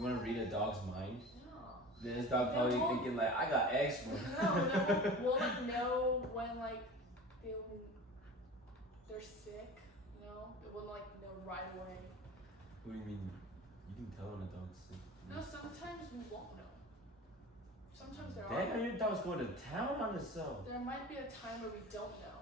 You want to read a dog's mind? Yeah. Then this dog probably thinking like, I got eczema. No, we'll like know when like they're sick. You know, it wouldn't like know right away. What do you mean? You can tell when a dog's sick. No, sometimes we won't know. Sometimes there Dang, are. your dog's going to town on itself. There might be a time where we don't know.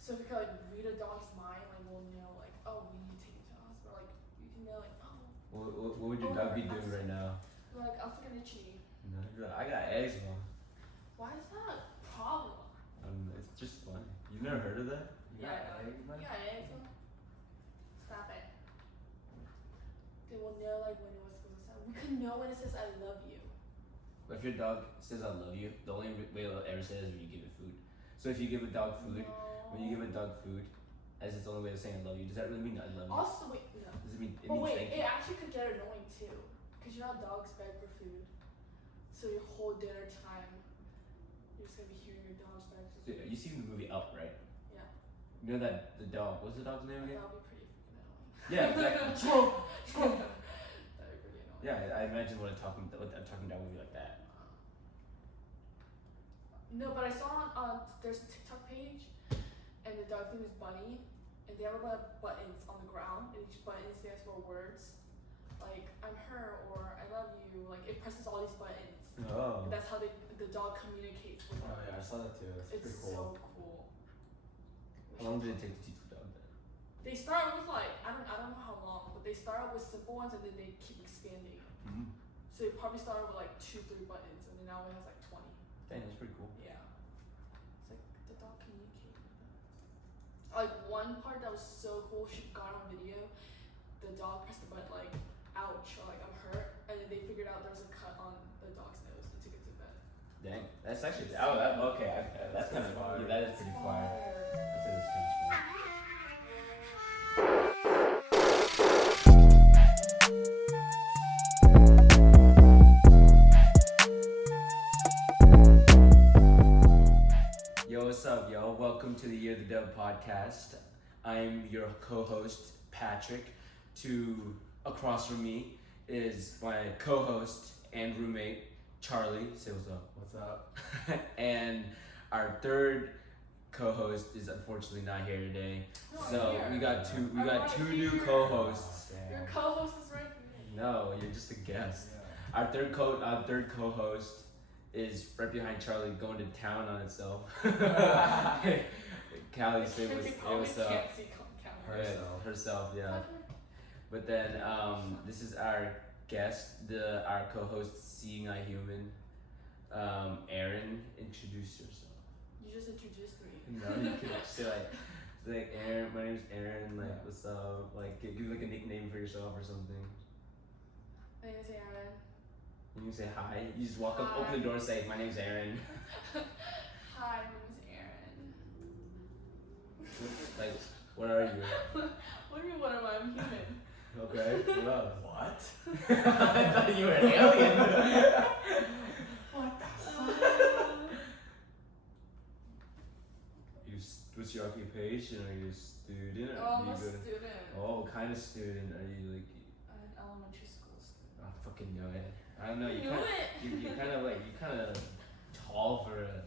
So if we could like read a dog's mind, like we'll know like, oh, we need to take it to the hospital. Like you can know like, oh. What would your dog be doing right now? Like I'm fucking itchy. No, you're like, I got eczema. Why is that a problem? It's just funny. You've never heard of that? Yeah, eczema. Stop it. They will know like when it was supposed to sound. We could know when it says I love you. If your dog says I love you, the only way it'll ever say it is when you give it food. So if you give a dog food, when you give a dog food, as its only way of saying I love you, does that really mean I love you? Also, wait, no. Does it mean it means thank it you? actually could get annoying too. Because you know how dogs beg for food. So your whole dinner time, you're just gonna be hearing your dog's beg for food. So you seen the movie Up, right? Yeah. You know that the dog, what's the dog's name again? That would be pretty freaking annoying. Yeah, exactly. Squirrel! Squirrel! That'd be pretty annoying. Yeah, I imagine what a talking dog would be like that. No, but I saw on there's a TikTok page, and the dog name is Bunny, and they have a lot of buttons on the ground, and each button stands for words, like I'm her or I love you. Like it presses all these buttons. Oh. And that's how the dog communicates with them. Oh yeah, I saw that too. That's it's pretty cool. so cool. How long did it take to teach the dog that? They start with like I don't know how long, but they start out with simple ones and then they keep expanding. Mm-hmm. So they probably started with like 2-3 buttons, and then now it has like 20. Dang, that's pretty cool. Yeah. It's like the dog communicating. Like one part that was so cool, she got on video. The dog pressed the button like, ouch, or like I'm hurt, and then they figured out there was a cut on the dog's nose and took it to bed. Dang, that's actually okay. That's kind of fire. Yeah, that is pretty fire. I'd say that's kind of fire. Yo, what's up, yo? Welcome to the Year of the Dove podcast. I'm your co-host, Patrick. Across from me is my co-host and roommate, Charlie. Say what's up. What's up? And our third co-host is unfortunately not here today. No, I'm So here. we got two I'm new here. co-hosts. Your co-host is right here. No, you're just a guest. Yeah. Our third co-host is right behind Charlie, going to town on itself. Callie said what's up. Can't see camera. Herself, yeah. But then this is our guest, our co-host, Seeing Eye Human, Erin. Introduce yourself. You just introduced me. No, you can say like Erin. My name's Erin. Like, what's up? Like, give like a nickname for yourself or something. My name is Erin. And you say hi. You just walk up, Hi. open the door, and say, "My name's Erin." Hi, my name is Erin. Like, what are you? What do you mean, what am I? I'm human. Okay. Well. What? I thought you were an alien. What the fuck? What's your occupation? Are you a student? Or Oh, I'm do a you go to, student. oh, what kind of student are you? Like, I'm an elementary school student. I fucking know it. I don't know. You knew it. You kind of tall for a.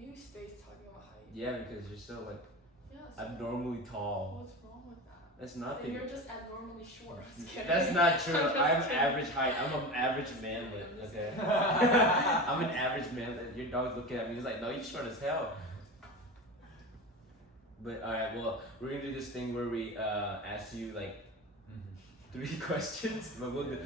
You stay talking about height. Yeah, because you're so like Yeah. abnormally tall. What's wrong with that? That's And nothing. you're just abnormally short. I'm just kidding. That's not true. I'm just I'm kidding. average height. I'm an average manlet. Okay. I'm an average manlet. Your dog's looking at me. He's like, "No, you're short as hell." But alright, well, we're gonna do this thing where we ask you like 3 questions, but we'll do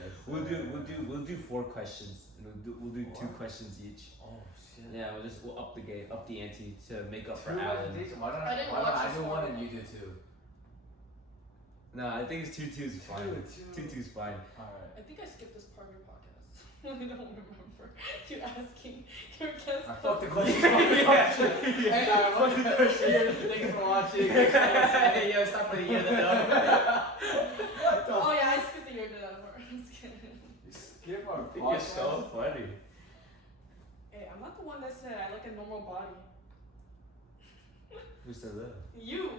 4 questions, and we'll do 2 questions each. Oh shit. Yeah, we'll up the ante to make up for Two Alan. recommendations? Why don't I didn't why don't watch I this do one. one and you do 2? No, I think it's 2-2's fine. 2-2's fine. Alright. I think I skipped this part of your podcast. I don't remember. You asking your guest. I fucked the question. Hey, I fucked the question. Thank you for watching. Hey, yo, stop for the year of the dog. Oh yeah, I skipped the year to that part. I'm just kidding. Skip our I think you're so funny. Hey, I'm not the one that said I like a normal body. Who said that? You.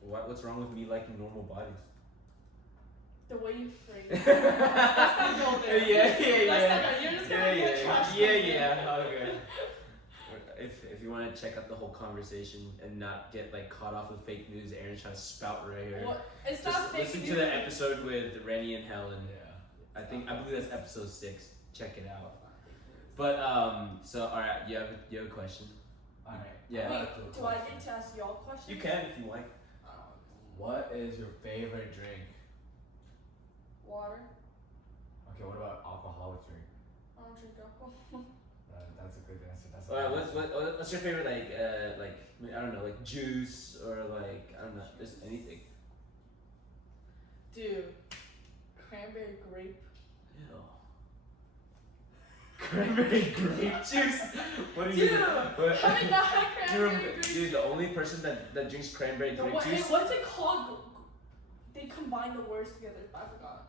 What's wrong with me liking normal bodies? The way you phrase it. Let's not go there. Yeah. Let's not go. You're just gonna put trash. Yeah. Okay. If you want to check out the whole conversation and not get like caught off with fake news, Erin's trying to spout right here. What? It's Just not fake listen news. to the episode with Rennie and Helen. Yeah. I believe that's episode 6. Check it out. But so all right, you have a question. Alright. Yeah. Wait, do I get to ask y'all questions? You can if you like. What is your favorite drink? Water. Okay, what about alcoholic drink? I don't drink alcohol. That's a good answer. That's a What's your favorite like I don't know, like juice or like I don't know, just anything. Dude, cranberry grape. Ew. Cranberry grape juice? What are you? Dude, What? I mean not cranberry grape. Dude, the only person that drinks cranberry grape Hey, juice. what's it called? They combine the words together. I forgot.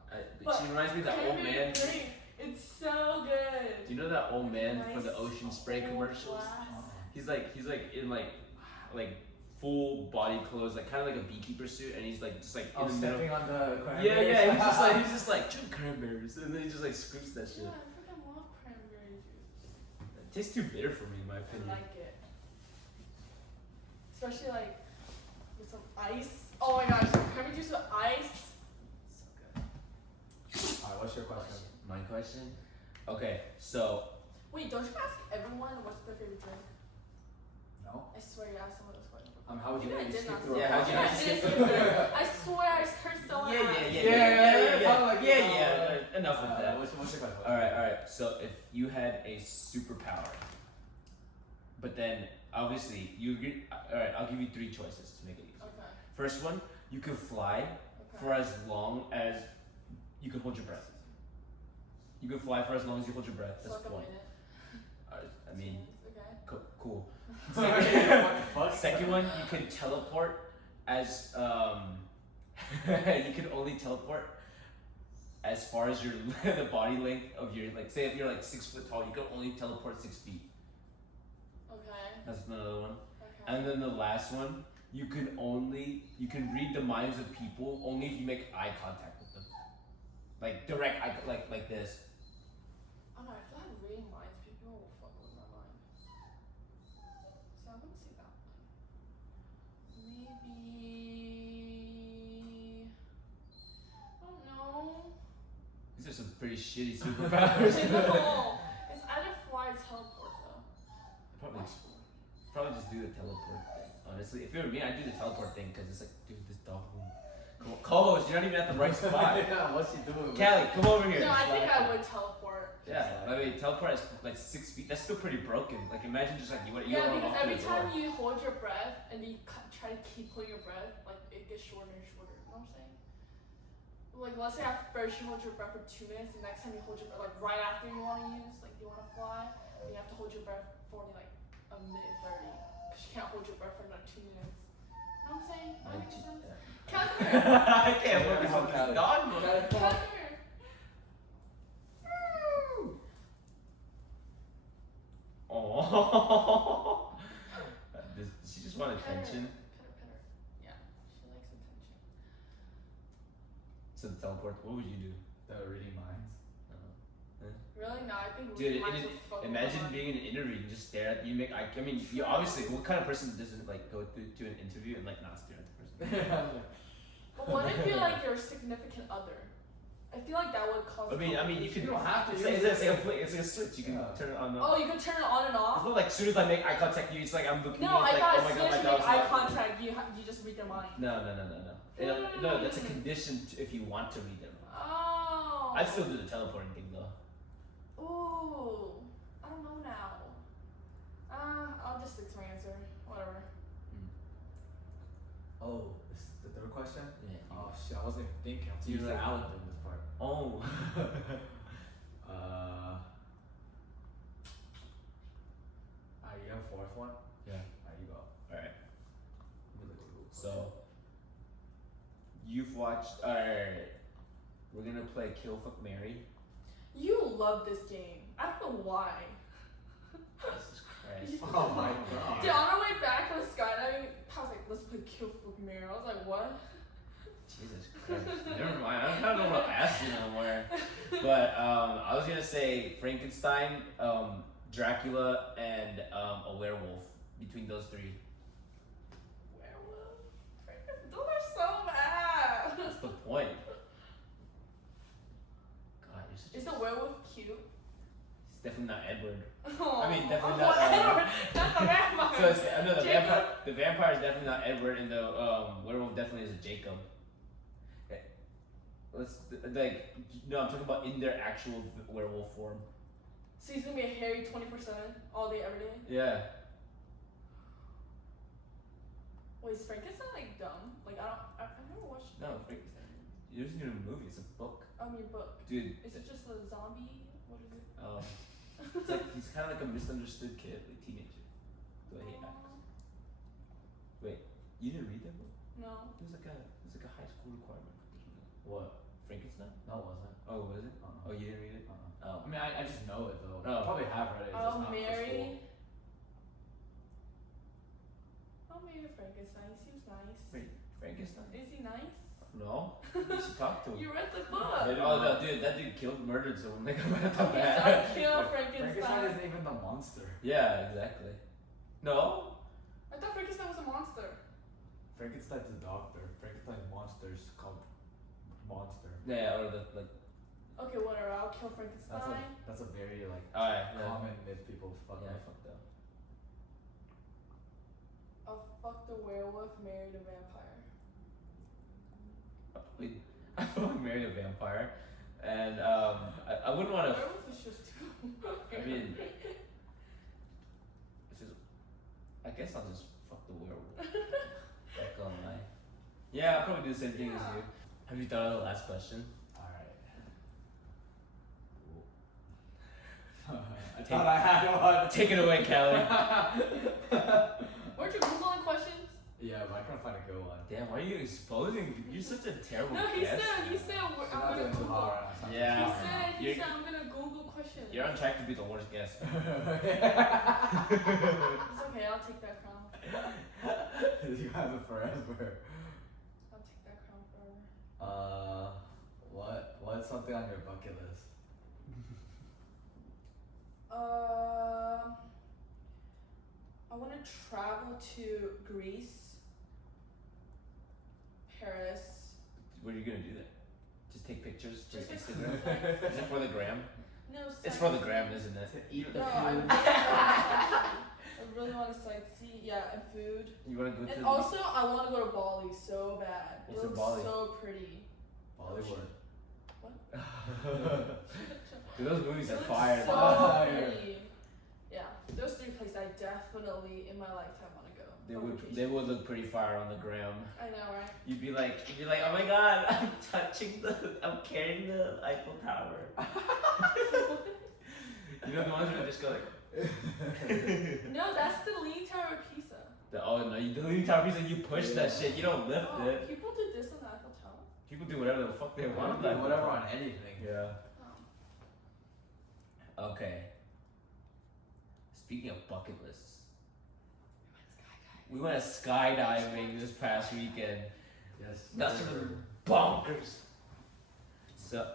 She reminds me of that old Cranberry man. grape, it's so good. Do you know that old man for the Nice Ocean Spray cold commercials? glass. He's like in like full body clothes, like kind of like a beekeeper suit, and he's like just like in the middle. stepping on the cranberries. Yeah. He's just like drink cranberries, and then he just like scoops that shit. Yeah, I freaking love cranberry juice. It tastes too bitter for me, in my I opinion. like it. Especially like with some ice. Oh my gosh, cranberry juice with ice. So good. Alright, what's your question? My question. Okay, so Wait, don't you ask everyone what's their favorite drink? No? I swear you asked some of those questions. How would you Maybe I maybe did skip not through say Yeah, a how'd you that. not I skip didn't through skip it? through it. I swear I heard someone ask. Yeah. Enough of that. What's your question? Alright. So if you had a superpower, but then obviously alright, I'll give you 3 choices to make it easy. Okay. First one, you can fly Okay. for as long as you can hold your breath. You can fly for as long as you hold your breath. So That's like a one. minute. I mean, Okay. cool. What the fuck? Second one, you can teleport as you can only teleport as far as your the body length of your, like, say if you're like 6 foot tall, you can only teleport 6 feet. Okay. That's another one. Okay. And then the last one, you can read the minds of people only if you make eye contact with them, like direct eye, like this. Oh no, I feel like reading minds people will fuck with my mind. So I'm gonna say that one. Maybe I don't know. These are some pretty shitty superpowers. No, it's either fly or teleport though. Probably just do the teleport thing. Honestly, if it were me, I'd do the teleport thing because it's like, dude, this dog. Co-host, you're not even at the right spot. Yeah, what's he doing? Callie, come over here. No, I think I would teleport. Yeah, I mean, teleport is like 6 feet. That's still pretty broken. Like, imagine just like you want. Yeah, wanna because walk through every the door. time you hold your breath and you try to keep holding your breath, like it gets shorter and shorter. You know what I'm saying? Like, let's say at first you hold your breath for 2 minutes, the next time you hold your breath, like right after you want to use, like you want to fly, you have to hold your breath for only like a minute 30, because you can't hold your breath for like 2 minutes. You know what I'm saying? That makes sense. Come here. I can't focus on Callie. this dog. Come here. Oh. Does she just want attention? Pet her. Yeah, she likes attention. So the teleport. What would you do? The reading minds. Really? No, I think Dude, might as well fuck with imagine my mind. being in an interview and just stare at you. Make I mean, you obviously. What kind of person doesn't like go to an interview and like not stare at the person? But what if you're like your significant other? I feel like that would cause. I mean, you can. You don't have to It's use like, it. it's like a switch. You can Yeah. turn it on. Oh, you can turn it on and It's off. not like as soon as I make eye contact, you. It's like I'm looking. No, at I you, it's thought like, as oh soon my as god, you my make dog's eye laughing. contact, you just read their mind. No. No, that's a condition if you want to read them. Oh. I'd still do the teleporting thing though. Ooh, I don't know now. I'll just stick to my answer. Whatever. Oh, this is the third question? Yeah. Oh shit, I wasn't even thinking. I'm You used to like- Alan doing this part. Oh. Alright, you have a fourth one? Yeah. Alright, you go. Alright. Let me look at Google. So you've watched. Alright. We're gonna play Kill Fuck Mary. You love this game. I don't know why. Jesus Christ. Oh my god. Dude, on our way back from skydiving, I was like, let's play Kill Fuck Mary. I was like, what? Jesus Christ. Never mind. I don't know what to ask you no more. But I was gonna say Frankenstein, Dracula, and a werewolf. Between those three. Werewolf? Those are so bad. That's the point. God, you're such Is a... the werewolf cute? It's definitely not Edward. Oh, I mean, definitely oh, not. Edward, not the vampire. So it's, no, Jacob. the vampire is definitely not Edward, and the werewolf definitely is a Jacob. Let's like no, I'm talking about in their actual werewolf form. So he's gonna be a hairy 24/7 all day, every day. Yeah. Wait, is Frankenstein like dumb? Like I've never watched. No, you just need a movie. It's a book, Book. dude. Is it just a zombie? What is it? It's like he's kind of like a misunderstood kid, like teenager. The way he acts. Wait, you didn't read that book? No. It was like a high school requirement. What? Frankenstein? No, it wasn't. Oh, was it? Uh-uh. Oh, you didn't read it? I mean, I just know it though. Oh. Probably have read it. It's just I'll not for marry. school. I'll marry Frankenstein. He seems nice. Wait, Frankenstein? Is he nice? No. You should talk to him. You read the book. Oh no, dude, that dude murdered someone. Like I'm not Okay, bad. so I kill Frankenstein Frankenstein. isn't even the monster. Yeah, exactly. No? I thought Frankenstein was a monster. Frankenstein's a doctor. Frankenstein's monster's called monster. Yeah, or the like. Okay, whatever. I'll kill Frankenstein. That's a very like Alright. common myth people fuck Yeah, I with. fucked up. I'll fuck the werewolf, marry the vampire. Wait, I would marry a vampire, and I wouldn't want to. Werewolf is just too. I mean, I guess I'll just fuck the werewolf. Not gonna lie. Yeah, I'll probably do the same thing as you. Have you thought of the last question? Alright. I thought I had one. Take it away, Callie. Weren't you Googling questions? Yeah, but I couldn't find a good one. Damn, why are you exposing? You're such a terrible No, he guest. said, I'm I'm not gonna doing too Google. hot right now. Yeah. He You're- said, I'm gonna Google questions. You're on track to be the worst guest. It's okay, I'll take that crown. You have it forever. I'll take that crown forever. What's something on your bucket list? I want to travel to Greece, Paris. What are you gonna do there? Just take pictures for Just like Instagram? sights- Is it for the gram? No, It's for the sightsee- gram, isn't it? To eat the No, food. I really want to sightsee. Yeah, and food. You wanna go to And the also, I want to go to Bali so bad. What's it in looks Bali? so pretty. Bollywood. Dude, those movies It are looks fire. so Fire. pretty. Yeah, those three places I definitely in my lifetime want to go. They would look pretty fire on the gram. I know, right? You'd be like, oh my god, I'm carrying the Eiffel Tower. You know the ones where they just go like. No, that's the Leaning Tower of Pisa. Oh no, you do Leaning Tower piece and you push that shit. You don't lift Oh, it. people did this on the Eiffel Tower. People do whatever the fuck they want. Do whatever on anything. Yeah. Oh. Okay. Speaking of bucket lists, we went skydiving this past weekend. Yes. That shit was bonkers. So,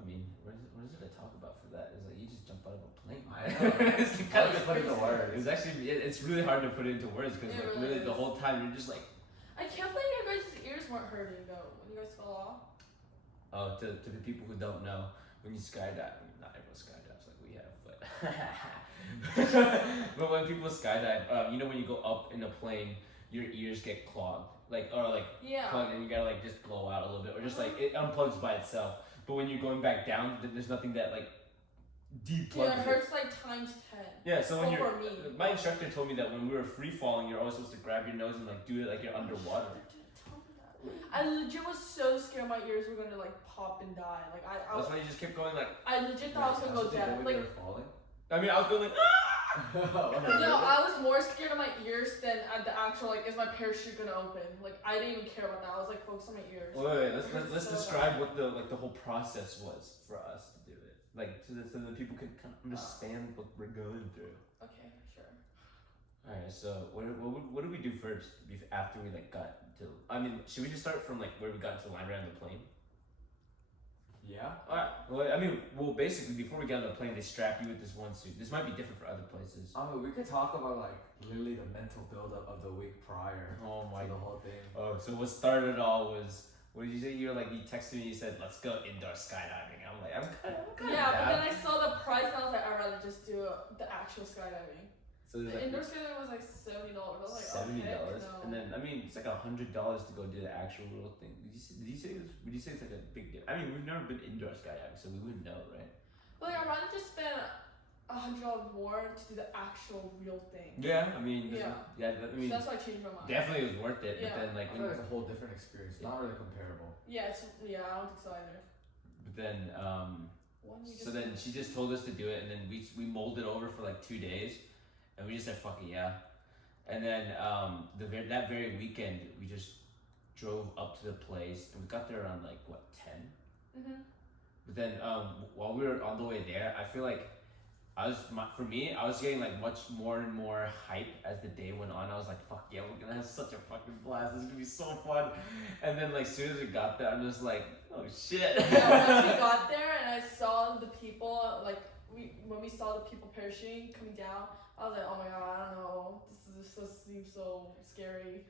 I mean, what is it to talk about for that? It's like you just jump out of a plane. I know. It's How do you put it into words? It's actually it's really hard to put it into words because It like, really really the is. whole time you're just like, I can't believe your guys' ears weren't hurting though when you guys fell off. oh, to the people who don't know, when you skydive, I mean, not everyone skydives like we have, but but when people skydive, you know when you go up in a plane, your ears get clogged, like Yeah. plugged, and you gotta like just blow out a little bit, or just like it unplugs by itself. But when you're going back down, there's nothing that like deplugs Yeah, it hurts like times 10. Yeah, so when Well, you're, for me. my instructor told me that when we were free falling, you're always supposed to grab your nose and like do it like you're underwater. Tell me that. I legit was so scared my ears were gonna like pop and die. Like I That's why you just kept going like. I legit thought I was gonna go deaf. Like falling. I mean, I was going like. no, I was more scared of my ears than at the actual like, is my parachute gonna open? Like I didn't even care about that. I was like focused on my ears. Wait, let's So describe what the whole process was for us to do it, like so that the people could kind of understand what we're going through. Okay, sure. Alright, so what did we do first after we like got to? I mean, should we just start from like where we got to the line around the plane? Yeah. Alright. Well, basically, before we got on the plane, they strap you with this one suit. This might be different for other places. I mean, we could talk about like literally the mental buildup of the week prior Oh my to the god. whole thing. Oh, so what started it all was, what did you say? You texted me. You said, "Let's go indoor skydiving." I'm like, I'm kind of Yeah, but down. then I saw the price and I was like, I'd rather just do the actual skydiving. So there's The indoor like skydiving was like $70. I was like, $70, no. and then I mean it's like $100 to go do the actual real thing. Did you say it was? Would you say it's like a big deal? I mean, we've never been indoor skydiving, so we wouldn't know, right? But like, I'd rather just spend $100 more to do the actual real thing. Yeah, I mean, Yeah. I mean, So that's why I changed my mind. definitely it was worth it. Yeah. But then like, I feel like it's a whole different experience, not really comparable. Yeah, I don't think so either. but then One, you so then she just told us to do it, and then we mulled it over for like 2 days, and we just said fuck it, yeah. And then that very weekend we just drove up to the place, and we got there around like what 10. Mhm. But then while we were on the way there, I feel like I was getting like much more and more hype as the day went on. I was like, fuck yeah, we're gonna have such a fucking blast. This is gonna be so fun. And then like as soon as we got there, I'm just like, oh shit. Yeah, once we got there and I saw the people, like when we saw the people parachuting coming down, I was like, oh my god, I don't know, this seems so scary.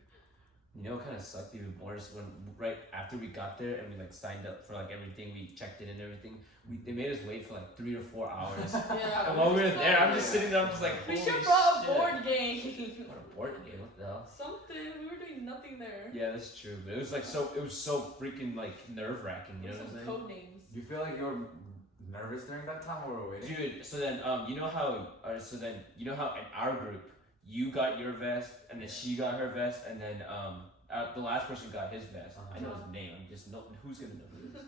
You know what kind of sucked even more is when right after we got there and we like signed up for like everything, we checked in and everything. They made us wait for like 3 or 4 hours. Yeah. And while we were there, I'm just sitting there, I'm just like, We holy should brought a shit. board game. What a board game? What the hell? Something. We were doing nothing there. Yeah, that's true. But it was like it was so freaking like nerve wracking. You know what I'm Some saying? code names. Do you feel like you were nervous during that time while we were waiting? Dude, so then you know how in our group you got your vest and then she got her vest and then the last person got his vest. I know his name. I'm just who's gonna know who it is.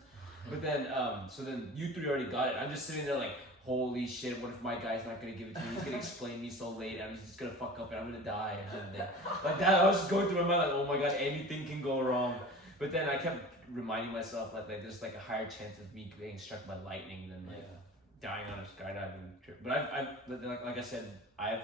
But then so then you three already got it. I'm just sitting there like, holy shit, what if my guy's not gonna give it to me? He's gonna explain me so late. I'm just gonna fuck up and I'm gonna die or something. Like that, I was just going through my mind like, oh my god, anything can go wrong. But then I kept reminding myself like there's like a higher chance of me getting struck by lightning than like dying on a skydiving trip. But I've like I said, I've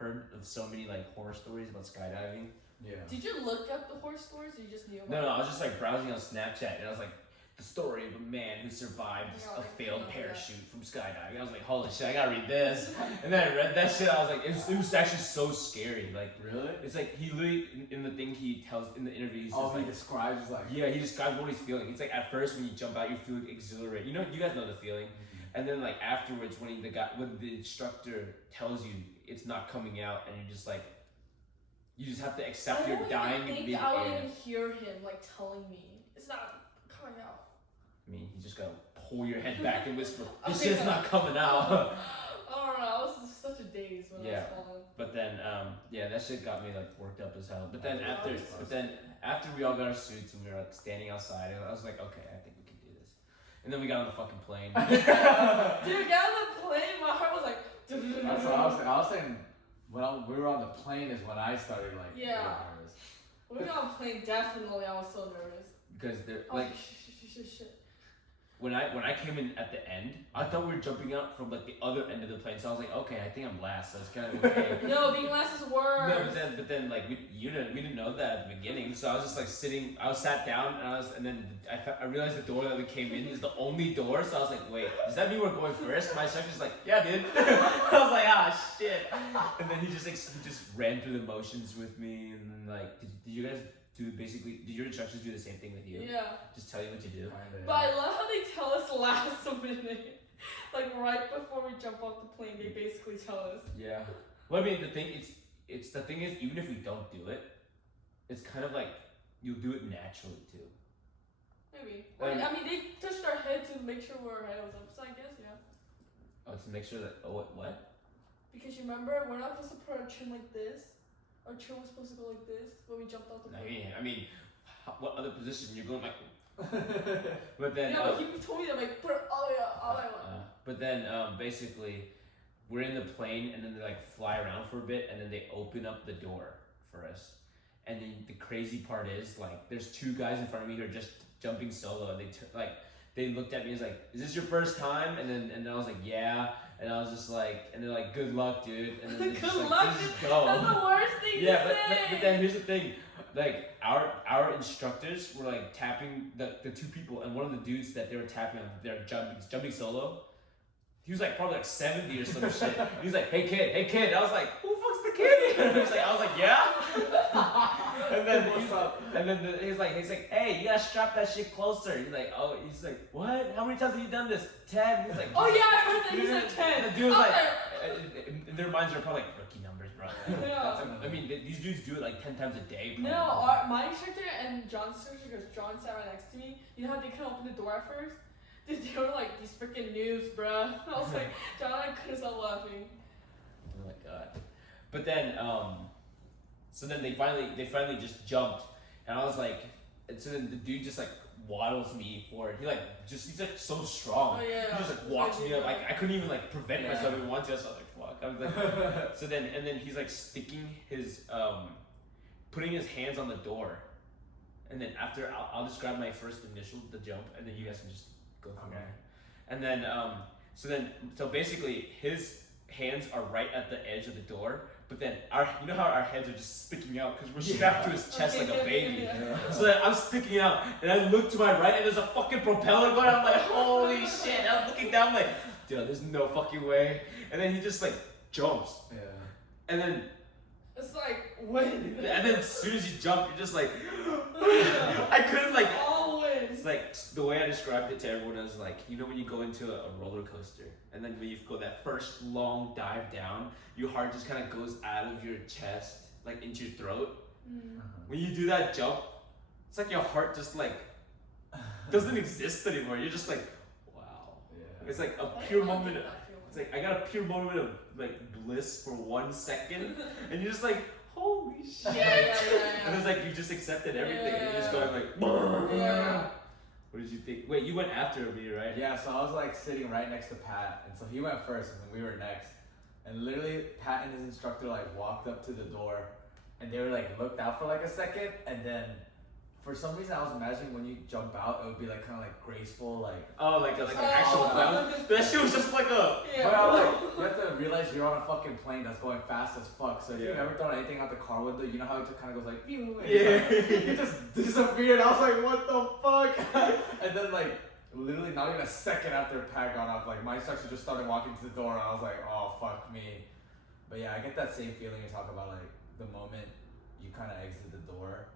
heard of so many like horror stories about skydiving. Yeah. Did you look up the horror stories or you just knew about No, it? I was just like browsing on Snapchat and I was like, the story of a man who survived Yeah, a like, failed yeah. parachute from skydiving. I was like, holy shit, I gotta read this. And then I read that shit, I was like, it was actually so scary. Like, Really? it's like he literally in the thing he tells in the interview, he says Oh, he like, describes like. yeah, he describes what he's feeling. It's like at first when you jump out, you feel exhilarated. You guys know the feeling. And then like afterwards, when the instructor tells you it's not coming out, and you're just like, you just have to accept you're dying in I mid-air. don't even hear him like telling me it's not coming out. I mean, you just gotta pull your head back and whisper, this Okay, shit's not coming out. I don't know. I was in such a daze when Yeah. I was falling. But then, yeah, that shit got me like worked up as hell. But then Yeah, after we all got our suits and we were like standing outside, and I was like, okay, I think we can do this. And then we got on the fucking plane. Dude, get on the plane. My heart was like. That's what I was saying. I was saying when we were on the plane is when I started like Yeah. getting nervous. When we got on the plane, definitely I was so nervous. Because they're I was like, shit. when I came in at the end, I thought we were jumping out from like the other end of the plane. So I was like, okay, I think I'm last. So it's kind of okay. No, being last is worse. No, but then like we didn't know that at the beginning. So I was just like sitting. I was sat down and then I realized the door that we came in is the only door. So I was like, wait, does that mean we're going first? My instructor's like, yeah, dude. I was like, ah, shit. And then he just ran through the motions with me. And then like, did you guys did your instructors do the same thing with you? Yeah. Just tell you what to do. Kinda, But I love how they tell us last minute. Like right before we jump off the plane, they basically tell us. Yeah. Well, I mean, the thing is, even if we don't do it, it's kind of like you'll do it naturally too. Maybe. I mean, they touched our head to make sure our head was up, so I guess, yeah. Oh, to make sure that what? Because you remember, we're not supposed to put our chin like this. Our chin was supposed to go like this when we jumped off the plane. I mean, what other position you're going like? But then. Yeah, but he told me to like put it all the way up. But then basically, we're in the plane and then they like fly around for a bit and then they open up the door for us. And then the crazy part is like there's 2 guys in front of me who are just jumping solo and they looked at me and was like, "Is this your first time?" And then I was like, "Yeah." And I was just like, and they're like, "Good luck, dude." And then they Good just like, luck, "Let's just dude. go." That's the worst thing Yeah, to say. but then here's the thing, like our instructors were like tapping the two people, and one of the dudes that they were tapping on, they're jumping solo. He was like probably like 70 or some shit. He was like, "Hey kid." I was like, "Who the fuck's the kid?" I was like, "Yeah." And then What's up? And then he's like, "Hey, you gotta strap that shit closer." He's like, "Oh," he's like, "What? How many times have you done this?" 10. He's like, Oh yeah, I heard that you said 10. The dude was I like, in their minds are probably like rookie numbers, bro. Yeah. I mean, these dudes do it like 10 times a day. No, my instructor and John's instructor, because John sat right next to me, you know how they couldn't open the door at first? Dude, they were like, these freaking noobs, bruh. I was like, John and I couldn't stop laughing. Oh my god. But then, so then they finally just jumped, and I was like, and so then the dude just like waddles me forward. He's like so strong. Oh yeah. He just like walks me up. I couldn't even like prevent Yeah. myself if I wanted to. So I was like, fuck. I was like, so then he's like sticking his putting his hands on the door, and then after I'll describe my first initial the jump, and then you guys can just go from there. And then so basically his hands are right at the edge of the door, but then you know how our heads are just sticking out because we're strapped to his chest like a baby. Yeah. So then I'm sticking out, and I look to my right, and there's a fucking propeller going. I'm like, holy shit! I'm looking down, like, dude, there's no fucking way. And then he just like jumps, Yeah. and then when? and then as soon as you jump, you're just like, I couldn't like. Always. It's like the way I described it to everyone is like, you know when you go into a roller coaster and then when you go that first long dive down, your heart just kind of goes out of your chest like into your throat. Mm. When you do that jump, it's like your heart just like doesn't exist anymore. You're just like, wow. Yeah. It's like a pure moment. It's like I got a pure moment of like bliss for 1 second, and you're just like, holy shit. Yeah. And it's like you just accepted everything, and you're just going like, Yeah. What did you think? Wait, you went after me, right? Yeah, so I was like sitting right next to Pat, and so he went first, and then we were next. And literally, Pat and his instructor like walked up to the door, and they were like looked out for like a second, and then for some reason I was imagining when you jump out, it would be like kind of like graceful, like. Oh, like an actual plane. That shit was just like a. But I was like, you have to realize you're on a fucking plane that's going fast as fuck. So if you've Yeah. ever thrown anything out the car window, you know how it just kind of goes like, pew, and Yeah. it just disappeared. I was like, what the fuck? And then like, literally not even a second after Pat got off, like my instructor just started walking to the door, and I was like, oh fuck me. But yeah, I get that same feeling you talk about, like the moment you kind of exit the door,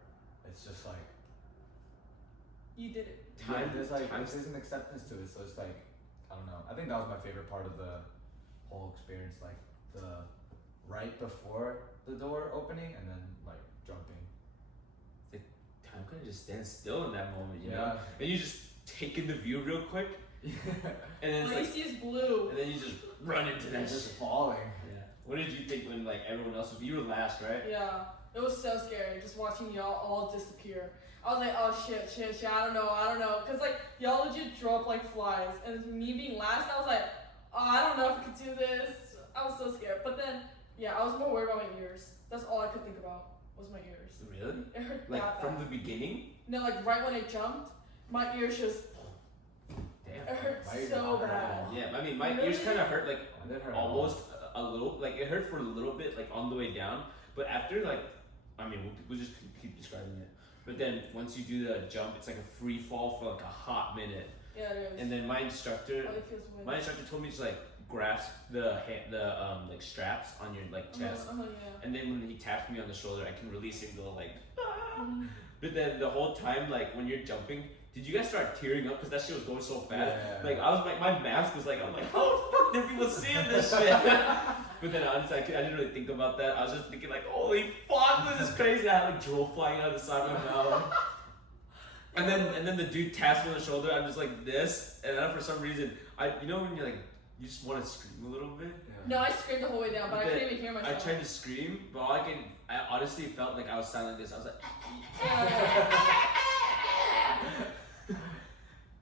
it's just like. You did it. Yeah, there's like there's an acceptance to it, so it's like I don't know. I think that was my favorite part of the whole experience, like the right before the door opening and then like jumping. Time could just stand still in that moment, you Yeah. know? And you just take in the view real quick, and then it's All you like, see is blue. and then you just run into that Just shit. falling. Yeah. What did you think when like everyone else was? You were last, right? Yeah. It was so scary just watching y'all all disappear. I was like, oh shit, I don't know. Cause like, y'all legit drop like flies. And me being last, I was like, oh, I don't know if I could do this. I was so scared. But then, yeah, I was more worried about my ears. That's all I could think about was my ears. Really? It hurt Like that from bad. the beginning? No, like right when I jumped, my ears just, Damn. it hurt My ears so don't hurt at bad. all. Yeah, I mean, my Really? ears kind of hurt like It did hurt almost a little. Like it hurt for a little bit, like on the way down. But after, like, I mean, we'll just keep describing it. But then once you do the jump, it's like a free fall for like a hot minute. Yeah, it is. And then my instructor Oh, it feels weird. told me to like grasp the like straps on your like chest. Yeah. And then when he taps me on the shoulder, I can release it and go like. Mhm. But then the whole time, like when you're jumping, did you guys start tearing up because that shit was going so fast? Yeah. Like I was like, my mask was like, I'm like, how the fuck did people seeing this shit? But then honestly, I didn't really think about that. I was just thinking like, holy fuck, this is crazy. I had like drool flying out of the side of my mouth. And then the dude taps me on the shoulder. I'm just like this, and then for some reason, you know when you're like, you just want to scream a little bit. No, I screamed the whole way down, but I Then couldn't even hear myself. I tried to scream, but I honestly felt like I was sounding like this. I was like.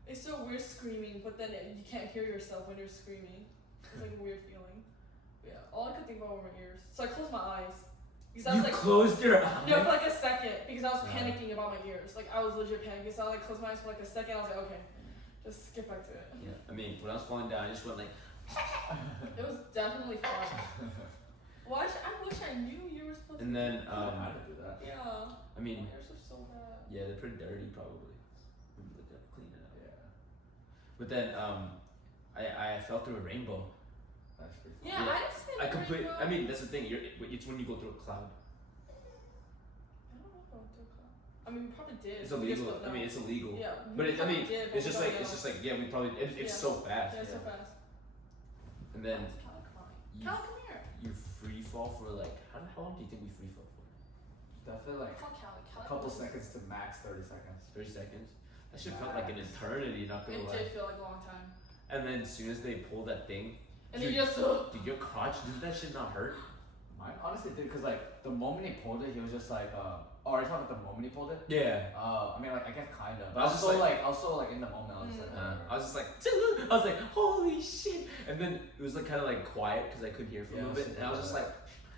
It's so weird screaming, but then you can't hear yourself when you're screaming. It's like a weird feeling. But yeah, all I could think about were my ears. So I closed my eyes. Because I You was like, closed your eyes? no, for like a second, because I was Yeah. panicking about my ears. Like I was legit panicking, so I like closed my eyes for like a second. I was like, okay, just get back to it. Yeah. I mean, when I was falling down, I just went like. It was definitely fun. Well, I wish I knew you were supposed And to. then I didn't do that. Yeah. I mean, My ears are so bad. yeah, they're pretty dirty probably. Look at clean it up. Yeah. But then I fell through a rainbow. That's pretty fun. Yeah, Yeah. I didn't see I the complete. rainbow. I mean, that's the thing. It's when you go through a cloud. I don't know if I went through a cloud. I mean, we probably did. It's We just illegal. don't I mean, know. it's illegal. Yeah. But we I probably mean, did, but it's we just don't like know. yeah, we probably it's Yeah. so fast. Yeah, it's so fast. And then It's Cal crying. you- Cal, come here. you free fall for like how long do you think we free fall for? Definitely like Call Cal. Cal. a couple seconds to max 30 seconds. 30 seconds. That shit felt like an eternity. Not gonna It lie. did feel like a long time. And then as soon as they pulled that thing, And then dude, you just. dude, your crotch, didn't that shit not hurt? Mine honestly did, because like the moment he pulled it, he was just like, oh, are you talking about the moment he pulled it? Yeah. I mean, like, I guess kind of. I was just I was so like in the moment, I was like, I was just like, I was like, holy shit! And then it was like kind of like quiet because I couldn't hear for a little bit, and I was just like,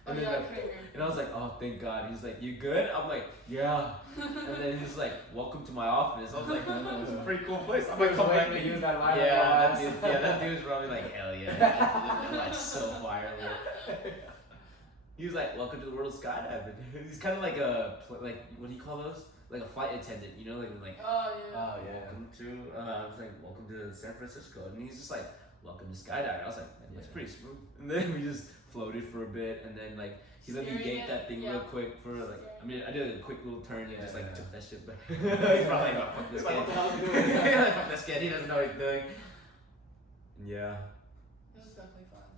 Oh, and then yeah, like, I couldn't hear. and I was like, oh thank God. He's like, you good? I'm like, yeah. And then he's like, welcome to my office. I was like, this is a pretty cool place. I'm like, come back to and use that line. yeah, that dude was probably like, hell yeah, like so fire. He was like, welcome to the world of skydiving. He's kind of like like what do you call those? Like a flight attendant, you know, like. Oh yeah. Oh yeah. Welcome to, I was like, welcome to San Francisco. And he's just like, welcome to skydiving. I was like, man, that's Yeah. pretty smooth. And then we just floated for a bit, and then like, he let me Steering gate it, that thing yeah. real quick for like, I mean, I did a quick little turn and just like Yeah. took that shit back. He's probably like, oh, fuck this He's like, kid. what the hell is he doing? He's like, fuck this kid, he doesn't know what he's doing. Yeah. It was definitely fun.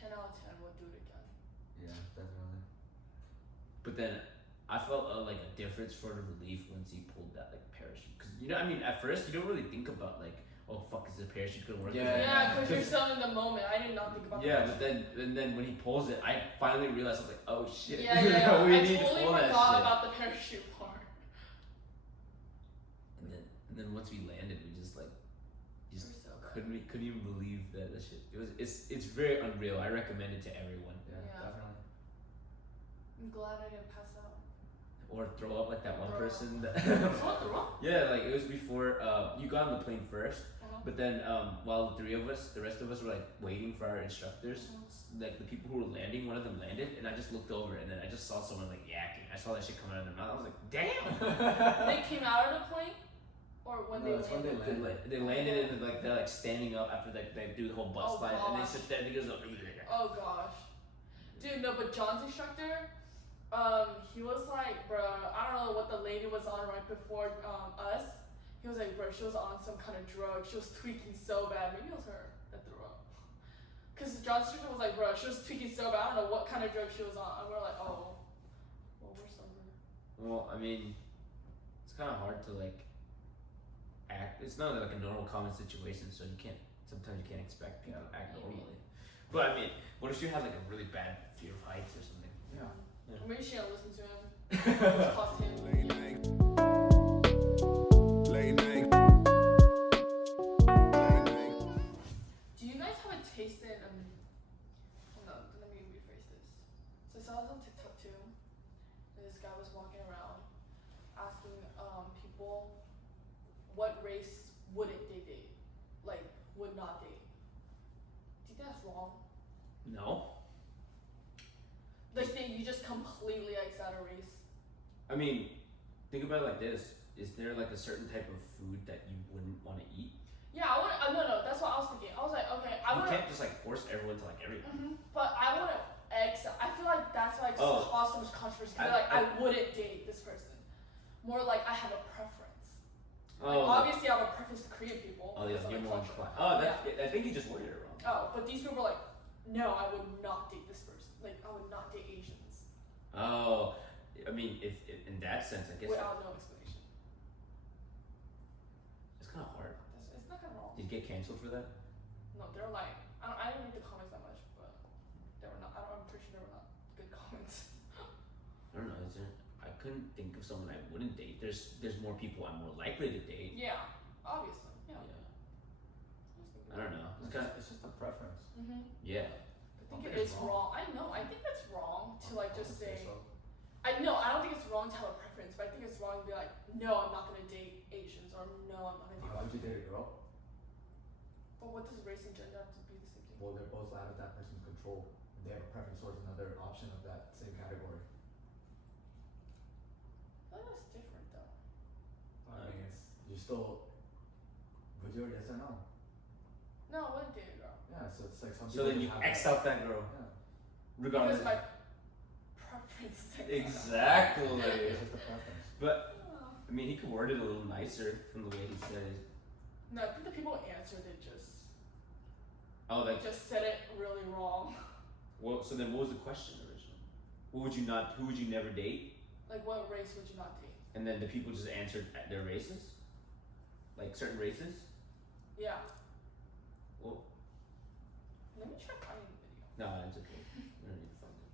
10 out of 10 would do it again. Yeah, definitely. But then I felt like a different sort of relief once he pulled that like parachute. Cause you know, I mean, at first you don't really think about like, oh fuck, is the parachute gonna work? Yeah. Yeah, because you're still in the moment. I did not think about Yeah, that. but then when he pulls it, I finally realized I was like, oh shit. Yeah, yeah. we I need totally to pull that forgot shit. about the parachute part. And then once we landed, we just like We're so good. couldn't even believe that shit. It's very unreal. I recommend it to everyone. Yeah, Yeah. definitely. I'm glad I didn't pass out. Or throw up like that one Throw up. person. That What the wrong? yeah, like it was before you got on the plane first. Uh-huh. But then while the rest of us were like waiting for our instructors, like the people who were landing, one of them landed, and I just looked over, and then I just saw someone like yakking. I saw that shit coming out of their mouth. I was like, damn. They came out of the plane, or when No, they it's when landed. they landed. They landed and like they're like standing up after they do the whole bus Oh, slide, and they gosh. sit there and he goes, Oh gosh, dude, no, but John's instructor, he was like, bro, I don't know what the lady was on right before us. He was like, bro, she was on some kind of drug. She was tweaking so bad. Maybe it was her that threw up. Cause John's instructor was like, bro, she was tweaking so bad. I don't know what kind of drug she was on. And we're like, oh, well, we're sober. well, I mean, it's kind of hard to like act. It's not like a normal common situation, so sometimes you can't expect people to act maybe. normally. But I mean, what if you had like a really bad fear of heights or something? Yeah. Yeah. Maybe she didn't listen to him. It cost him. Late night. Late night. Late night. Do you guys have a taste in hold on, let me rephrase this. So I saw this on TikTok too. And this guy was walking around asking people what race wouldn't they date? Like would not date. Do you think that's wrong? No. Like you just completely X out a race. I mean, think about it like this: is there like a certain type of food that you wouldn't want to eat? Yeah, I would no, that's what I was thinking. I was like, okay, I You would can't just like force everyone to like everything. but I wouldn't X I feel like that's why it's Oh. caused so much controversy. 'Cause I- I wouldn't date this person. More like I have a preference. Like, Oh, obviously, I have a preference to Korean people. oh yeah, because of you're my more culture. inclined. Oh, that's, I think you just worded it wrong. Oh, but these people are like, no, I would not date this person. Like, I would not date Asians Oh, I mean, if in that sense, I guess without no explanation. it's kind of hard. It's not kind of wrong. Did you get canceled for that? No, they're like, I didn't read the comments that much, but they were not. I'm pretty sure they were not good comments. I don't know. Is there? I couldn't think of someone I wouldn't date. There's more people I'm more likely to date. Yeah, obviously. Yeah. I don't know. It's kind of It's just a preference. Mhm. yeah. I think it is wrong. I know. I think that's wrong to like just say. I know. I don't think it's wrong to have a preference, but I think it's wrong to be like, no, I'm not gonna date Asians, or no, I'm not gonna date white would you date a girl? But what does race and gender have to be the same thing? Well, they're both out of that person's control. They have a preference towards another option of that same category. I thought that's different though. I mean, you still. Would you, yes or no? No, I wouldn't date a girl. Yeah, so it's like some So people then you have X that. out that girl, Yeah. regardless. Because my preference is like Exactly. It's just a preference. But I mean, he could word it a little nicer from the way he said it. No, I think the people who answered it just Like, said it really wrong. well, so then what was the question originally? Who would you never date? Like, what race would you not date? And then the people just answered their races? Like certain races? Yeah. Well, Let me try finding the video. no, it's okay. You don't need to find it.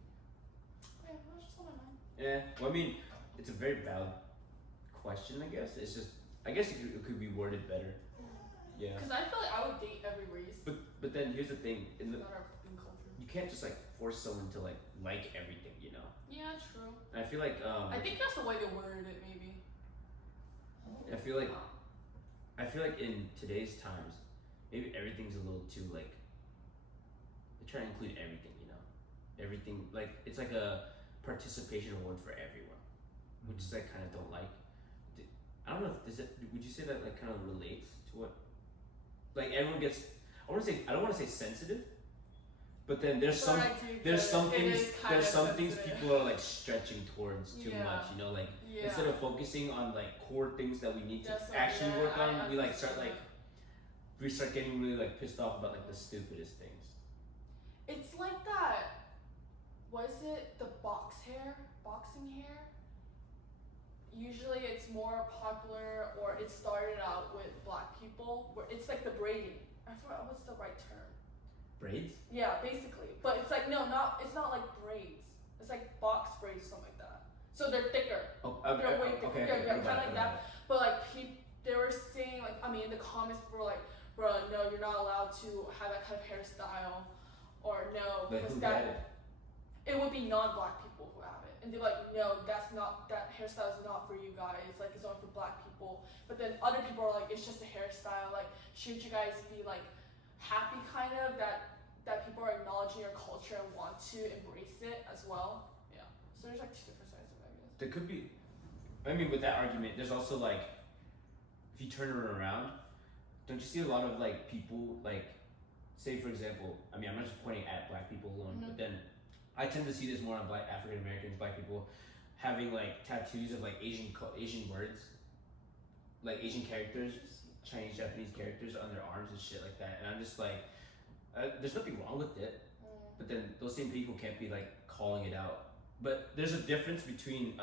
Yeah, that's just on my mind. Yeah, well, I mean, it's a very valid question, I guess. It's just, I guess it could be worded better. Yeah. Because I feel like I would date every race. But then here's the thing, No matter in culture. you can't just like force someone to like everything, you know. Yeah, true. And I feel like I think that's the way they worded it, maybe. I feel like in today's times, maybe everything's a little too like. They try to include everything, you know. Everything like it's like a participation award for everyone, which I kind of don't like. I don't know if would you say that like kind of relates to what? Like everyone gets. I don't want to say sensitive, but then there's some things people are like stretching towards too much, you know, like instead of focusing on like core things that we need to actually work on, we start getting really like pissed off about like the stupidest things. It's like that. Was it the boxing hair? Usually it's more popular, or it started out with black people, where it's like the braiding. I forgot what's the right term. Braids? Yeah, basically. But it's like it's not like braids. It's like box braids or something like that. So they're thicker. Oh, They're way thicker. okay. Yeah, kind of like that. But like they were saying like, I mean, in the comments people were like, bro, no, you're not allowed to have that kind of hairstyle, or no, because it would be non-black people who have it, and they're like, no, that hairstyle is not for you guys, like it's only for black people. But then other people are like, it's just a hairstyle, like should you guys be like happy kind of that people are acknowledging your culture and want to embrace it as well. Yeah, so there's like two different sides of it, I guess. There could be, I mean, with that argument, there's also like, if you turn it around, don't you see a lot of like people like, say for example, I mean, I'm not just pointing at black people alone, but then I tend to see this more on black African Americans, black people having like tattoos of like Asian words, like Asian characters, Chinese, Japanese characters on their arms and shit like that. And I'm just like, there's nothing wrong with it, but then those same people can't be like calling it out. But there's a difference between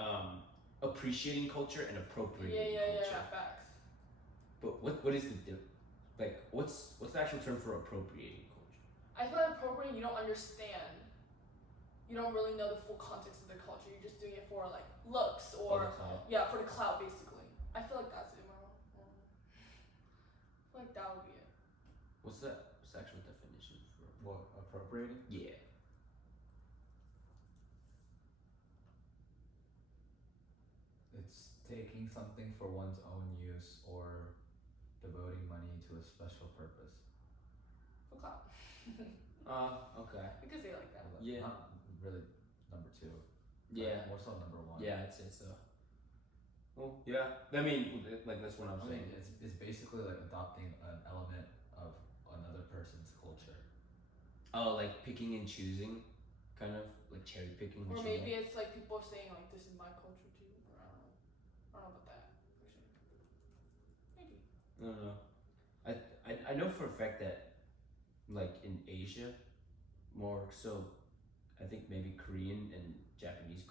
appreciating culture and appropriating culture. Yeah, facts. But what is the difference? Like, what's the actual term for appropriating culture? I feel like appropriating, you don't understand. You don't really know the full context of the culture. You're just doing it for like looks or for the clout basically. I feel like that's it. I feel like that would be it. What's the actual definition for What, appropriating? Yeah. It's taking something for one's own use or devoting money to a special purpose. For clout. Okay. You could say it like that. Yeah. Not really number two. Yeah. More so number one. Yeah, I'd say so. Well, yeah. I mean, like that's what I'm saying. It's basically like adopting an element of another person's culture. Oh, like picking and choosing, kind of like cherry picking. Or maybe it's like people saying like, this is my culture too. Or I don't know about that. Maybe. I don't know. I know for a fact that like in Asia, more so, I think maybe Korean and Japanese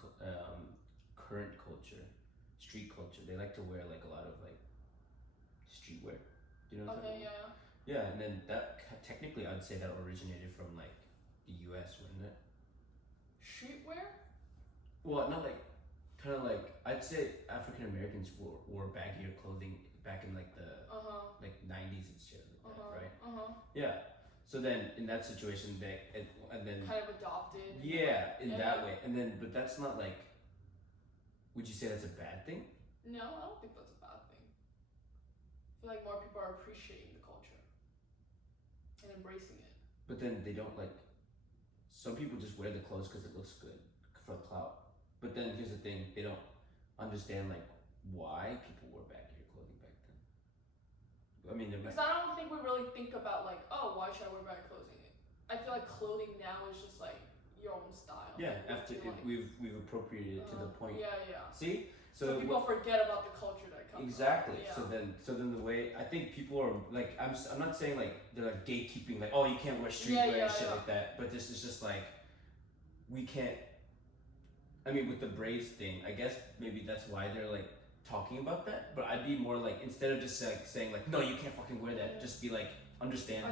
current culture, street culture, they like to wear like a lot of like streetwear. Do you know what I'm talking about? Yeah, and then that technically I'd say that originated from like the U.S., wouldn't it? Streetwear? Well, not like, kind of like, I'd say African Americans wore baggier clothing back in like the like 90s and shit like that, right? Yeah. So then in that situation, and then kind of adopted. Yeah, in that way, and then but that's not like. Would you say that's a bad thing? No, I don't think that's a bad thing. feel like more people are appreciating the culture and embracing it. But then they don't like. Some people just wear the clothes because it looks good for clout. But then here's the thing: they don't understand like why people wore baggier clothing back then. I mean, because I don't think we really think about like, oh, why should I wear baggy clothing? I feel like clothing now is just like your own style. Yeah, like, after like, we've appropriated it to the point. Yeah. See, so people forget about the culture that comes. Exactly. From. Yeah. So then the way I think people are like, I'm not saying like they're like gatekeeping, like, oh, you can't wear streetwear and shit like that. But this is just like, we can't. I mean, with the braids thing, I guess maybe that's why they're like talking about that. But I'd be more like, instead of just like saying like, no, you can't fucking wear that. Just be like, understand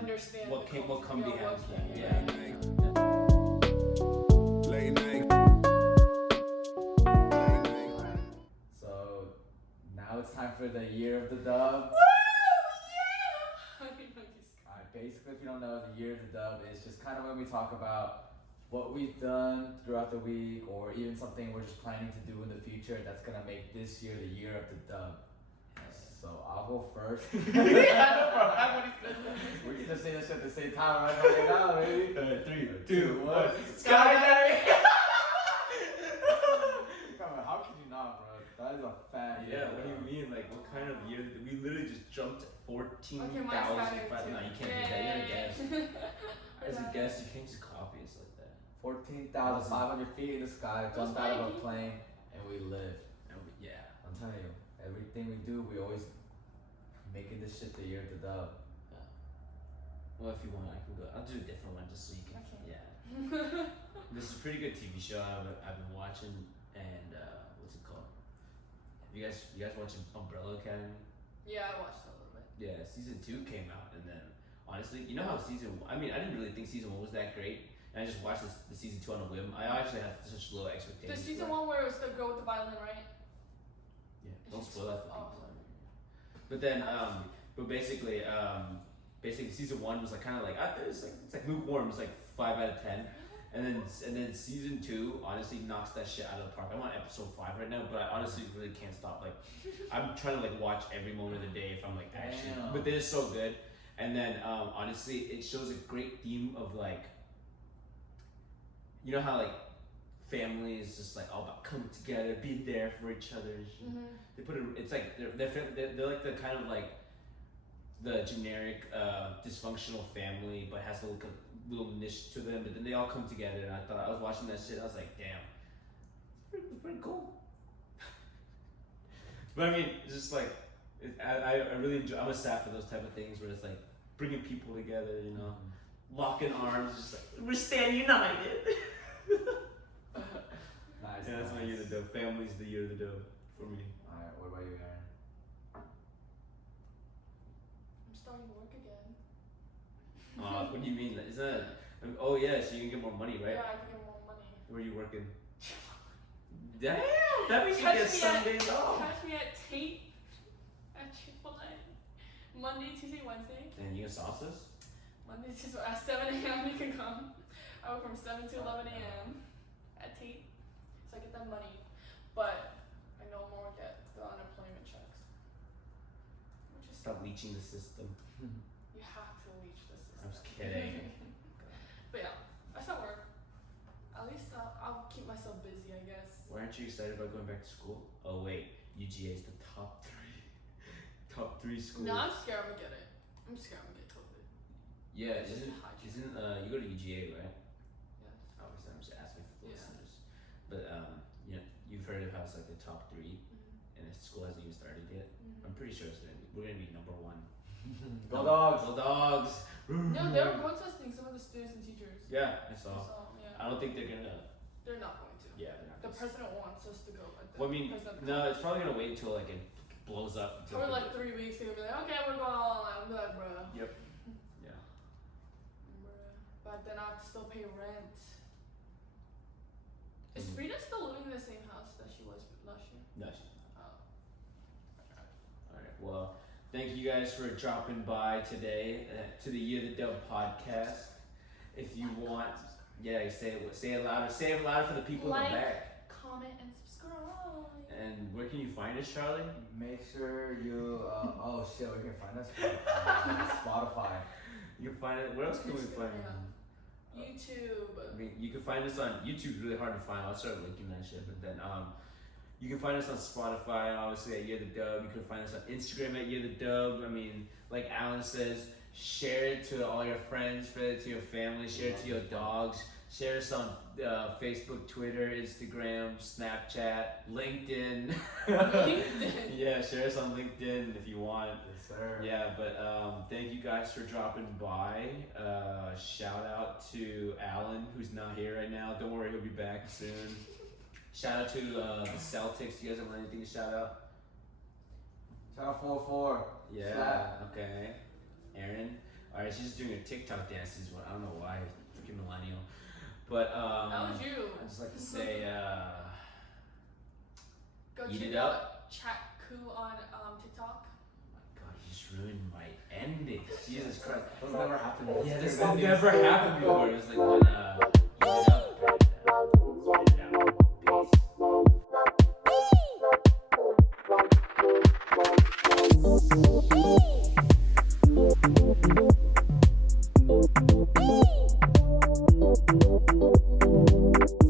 what come behind that. Yeah. Late night. So now it's time for the year of the dub. Alright, basically, if you don't know, the year of the dub is just kind of when we talk about what we've done throughout the week, or even something we're just planning to do in the future that's gonna make this year the year of the dub. So I'll go first. We can just say this shit at the same time right now, baby. 3, 2, 1. Skydiving! Come on, how could you not, bro? That is a fat year. Yeah, what do you mean? Like, what kind of year? We literally just jumped 14,000. Okay, No, you can't do that. You're a guest. As a guest, you can't just copy us like that. 14,500 feet in the sky, jumped out of a plane, and we lived. Yeah. I'm telling you, everything we do, we always making this shit the year of the dub. Yeah. Well, if you want, I can go. I'll do a different one just so you can. Okay. Yeah. This is a pretty good TV show I've been watching, and what's it called? You guys watching Umbrella Academy? Yeah, I watched a little bit. Yeah, season 2 came out, and then honestly, you know how season 1, I mean, I didn't really think season 1 was that great, and I just watched the season 2 on a whim. I actually had such low expectations. The season 1 where it was the girl with the violin, right? Yeah, don't spoil that for people. Oh. But then, but basically season 1 was like kind of like it's like lukewarm. It's like 5 out of 10. And then season 2 honestly knocks that shit out of the park. I'm on episode 5 right now, but I honestly really can't stop. Like, I'm trying to like watch every moment of the day if I'm like actually. Damn. But then it's so good. And then honestly, it shows a great theme of like, you know how like family is just like all about coming together, being there for each other. Mm-hmm. They put it. It's like they're like the kind of like the generic dysfunctional family, but has a little niche to them. But then they all come together, and I was watching that shit. I was like, damn, it's pretty cool. But I mean, it's just like I really enjoy. I'm a sap for those type of things where it's like bringing people together, you know, locking arms, just like we stand united. Nice. Yeah, that's my year of the dope. Family's the year of the dope for me. Alright, what about you, Erin? I'm starting work again. What do you mean? Is that? Oh yeah, so you can get more money, right? Yeah, I can get more money. Where are you working? Damn, that means you Catch get me Sundays off. Catch me at Tate at Chick-fil-A. Monday, Tuesday, Wednesday. And you get sauces? Monday, Tuesday, at 7 a.m. you can come. I work from 7 to 11 a.m. at Tate. So I get that money. But I no more get the unemployment checks. Which is Stop leeching the system. you have to leech the system. I'm just kidding. But yeah, I still work. At least I'll keep myself busy, I guess. Why aren't you excited about going back to school? Oh wait, UGA is the top 3 schools. No, I'm scared I'm gonna get it. I'm scared I'm gonna get COVID. Yeah, It's isn't just high chance. you go to UGA, right? Yeah. Obviously, I'm just asking for the Yeah. listeners. But you know, you've heard of how it's like the top 3, Mm-hmm. and the school hasn't even started yet. I'm pretty sure we're gonna be number 1. Go Dogs! Go Dogs! No, they were protesting some of the students and teachers. Yeah, I saw. So, yeah. I don't think they're gonna. They're not going to. Yeah, they're not. The president wants us to go. But the Well, I mean, president no, it's probably gonna wait until like it blows up. until Probably people- like 3 weeks. They're gonna be like, okay, we're going all out. I'm like, bruh. Yep. Yeah. Bruh. But then I have to still pay rent. Is Mhm. Frida still living in the same house that she was last year? No, she's not. Oh. All right. Well, thank you guys for dropping by today to the Year the Dub podcast. If you want, yeah, say it louder. Say it louder for the people in the back. Comment and subscribe. Subscribe. And where can you find us, Charlie? Make sure you. Oh shit, we can find us Spotify. You can find it. Where else can we find it? YouTube. I mean, you can find us on YouTube. Really hard to find. I'll start linking that shit. But then, you can find us on Spotify, obviously at Year the Dub. You can find us on Instagram at Year the Dub. I mean, like Alan says, share it to all your friends, share it to your family, share it to your dogs. Share us on Facebook, Twitter, Instagram, Snapchat, LinkedIn. Yeah, share us on LinkedIn if you want. Yes, sir. Yeah, but thank you guys for dropping by. Shout out to Alan, who's not here right now. Don't worry, he'll be back soon. Shout out to the Celtics. You guys have anything to shout out? Shout out 4-4. Yeah, Slap. okay. Erin? Alright, she's doing a TikTok dances. I don't know why. Freaking millennial. But, That was you. I'd just like to say, Go eat check it out up. Chatku on TikTok. God, you just ruined my ending. Jesus Christ. That's never happened before. Yeah, this stuff never happened before. It was like when, eat it up. Spit it out. Peace.